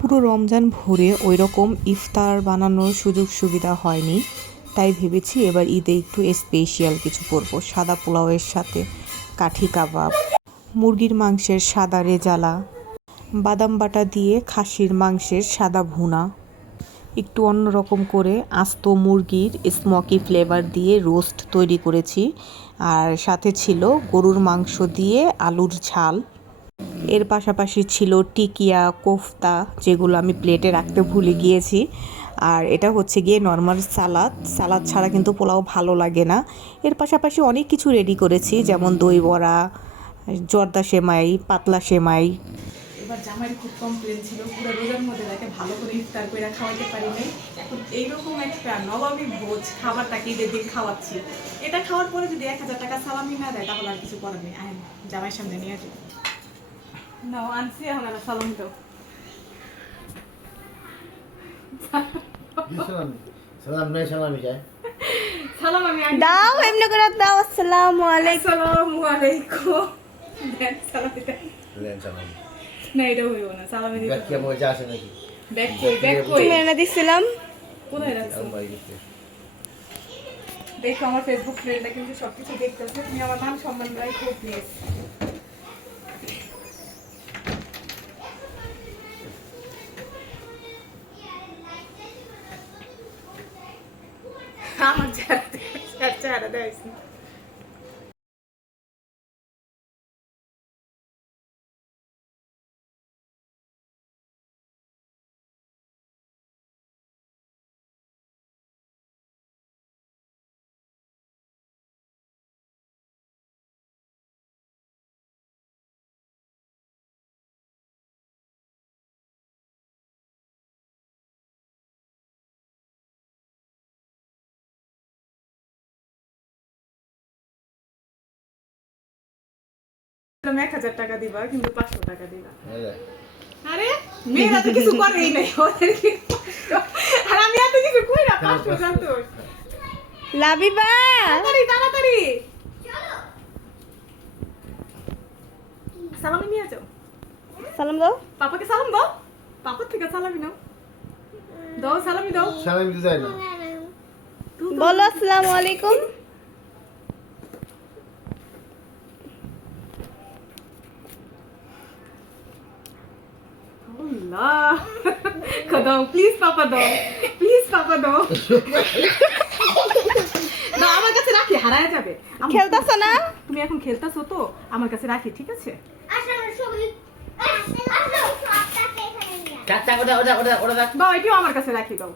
পুরো রমজান ভরে ওই রকম ইফতার বানানোর সুযোগ সুবিধা হয়নি, তাই ভেবেছি এবার ঈদে একটু স্পেশাল কিছু করব। সাদা পোলাওয়ের সাথে কাঠি কাবাব, মুরগির মাংসের সাদা রেজালা, বাদাম বাটা দিয়ে খাসির মাংসের সাদা ভুনা, একটু অন্যরকম করে আস্ত মুরগির স্মোকি ফ্লেভার দিয়ে রোস্ট তৈরি করেছি। আর সাথে ছিল গরুর মাংস দিয়ে আলুর ঝাল। এর পাশাপাশি ছিল টিকিয়া, কোফতা, যেগুলো আমি প্লেটে রাখতে ভুলে গিয়েছি। আর এটা হচ্ছে গিয়ে নর্মাল সালাদ। সালাদ ছাড়া কিন্তু পোলাও ভালো লাগে না। এর পাশাপাশি অনেক কিছু রেডি করেছি, যেমন দই বড়া, জর্দা সেমাই, পাতলা সেমাই। এবার জামাই খুব কমপ্লেন ছিল, পুরো রোজার মধ্যে তাকে ভালো করে ইফতার করে খাওয়াতে পারি নাই। এখন এইরকম একটা নবাবী ভোজ খাবারটাকে ঈদের দিন খাওয়াচ্ছি। এটা খাওয়ার পরে যদি 1000 টাকা সালামি না দেয় তাহলে আর কিছু করার নেই। আইন জামাইয়ের সামনে নিয়ে আসি। নাও আনছি, এখন আর সালামি দাও। সালাম নাই সালামি যায় সালাম আমি দাও এমনি করে দাও। আসসালামু আলাইকুম। আসসালামু আলাইকুম। দেন সালামি দেন। লেন সালাম না এটা হইব না, সালামি দিতে ব্যাগ কি মজা আসে নাকি ব্যাগ কই ব্যাগ কই তুমি এনে দিছিলাম। কোথায় রাখছো? আমার বাড়ি গেছে দেখো আমার ফেসবুক ফ্রেন্ডটা কিন্তু সবকিছু দেখতেছে। তুমি আমার মান সম্মান রাখো প্লিজ। আমার চেহারা দেখাইছি। তুমি 1000 টাকা দিবা, কিন্তু 500 টাকা দিবা। আরে মেয়েরা তো কিছু করেই নাই, ওদের কি? আর আমি এত কিছু কই না, 500 জানতো। লাবিবা তাড়াতাড়ি তাড়াতাড়ি সালামি নিয়ে যাও। সালাম দাও। পাপাকে সালাম দাও, পাপার থেকে সালামি নাও। দাও সালামি দাও। সালামি দিতে যায় না বলো আসসালামু আলাইকুম। আল্লাহ দাও প্লিজ পাপা, দাও প্লিজ পাপা, দাও। দাও আমার কাছে রাখি, হারায় যাবে। খেলতাছ না? তুমি এখন খেলতাছো তো, আমার কাছে রাখি, ঠিক আছে? কাটটা ওটা ওটা ওটা ওটা দাও, এটিও আমার কাছে রাখি, দাও।